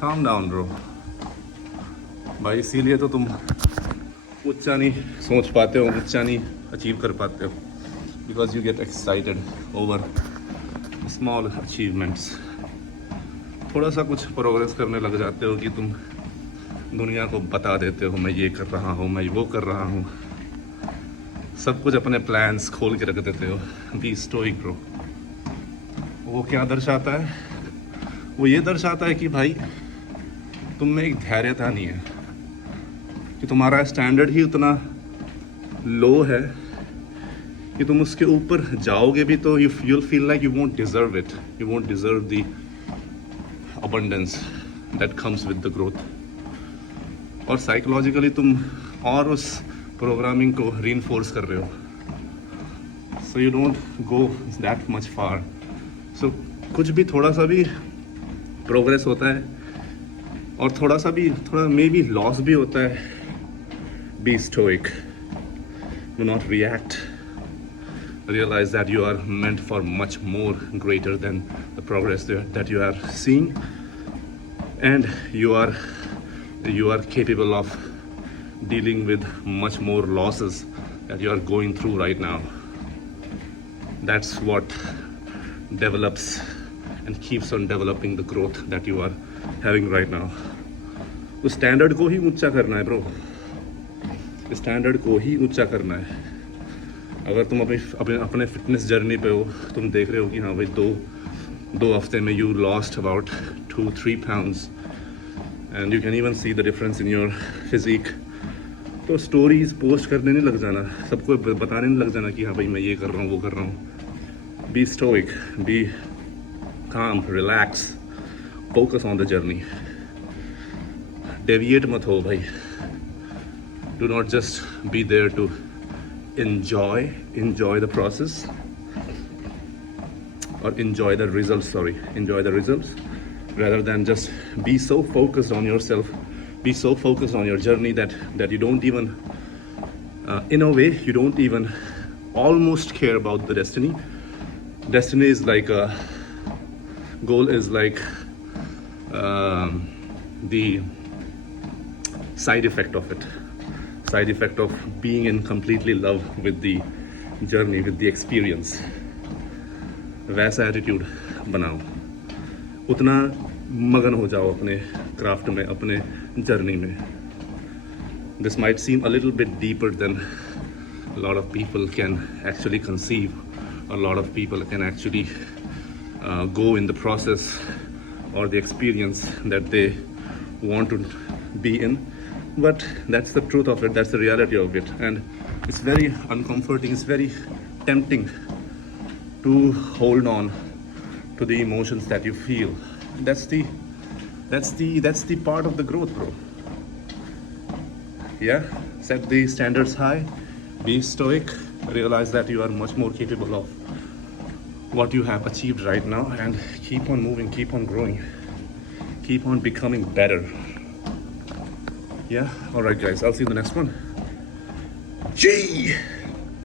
Calm down bro भाई, इसीलिए तो तुम ऊंचा नहीं सोच पाते हो, ऊंचा नहीं अचीव कर पाते हो, because you get excited over small achievements. थोड़ा सा कुछ प्रोग्रेस करने लग जाते हो कि तुम दुनिया को बता देते हो मैं ये कर रहा हूँ, मैं वो कर रहा हूँ, सब कुछ अपने प्लान्स खोल के रख देते हो। Be stoic bro. वो क्या दर्शाता है? वो ये दर्शाता है कि भाई तुम में एक धैर्यता नहीं है, कि तुम्हारा स्टैंडर्ड ही उतना लो है कि तुम उसके ऊपर जाओगे भी तो you'll feel like you won't deserve it, you won't deserve the abundance that comes with the growth। और साइकोलॉजिकली तुम और उस प्रोग्रामिंग को रीइंफोर्स कर रहे हो, so you don't go that much far. So कुछ भी थोड़ा सा भी प्रोग्रेस होता है और थोड़ा मे बी लॉस भी होता है, be stoic, do not react, realize that you are meant for much more greater than the progress that you are seeing, and you are capable of dealing with much more losses that you are going through right now. That's what develops and keeps on developing the growth that you are having right now. उस standard को ही ऊंचा करना है bro, standard को ही ऊंचा करना है। अगर तुम अपने फिटनेस जर्नी पे हो, तुम देख रहे हो कि हाँ भाई दो हफ्ते में you lost about 2-3 pounds and you can even see the difference in your physique, तो स्टोरीज पोस्ट करने नहीं लग जाना, सबको बताने नहीं लग जाना कि हाँ भाई मैं ये कर रहा हूँ वो कर रहा हूँ। Be stoic, be calm, relax, focus on the journey, deviate मत हो भाई। Do not just be there to enjoy the process or enjoy the results, rather than just be so focused on yourself, be so focused on your journey that you don't even in a way you don't even almost care about the destiny. Destiny is like a goal, is like the side effect of being in completely love with the journey, with the experience। वैसा attitude बनाओ, उतना मगन हो जाओ अपने craft में, अपने journey में। This might seem a little bit deeper than a lot of people can actually conceive, a lot of people can actually go in the process or the experience that they want to be in. But that's the truth of it, that's the reality of it, and it's very uncomforting, it's very tempting to hold on to the emotions that you feel. That's the part of the growth, bro. Yeah, set the standards high, be stoic, realize that you are much more capable of what you have achieved right now, and keep on moving, keep on growing, keep on becoming better. Yeah, all right guys, I'll see you in the next one. Gee.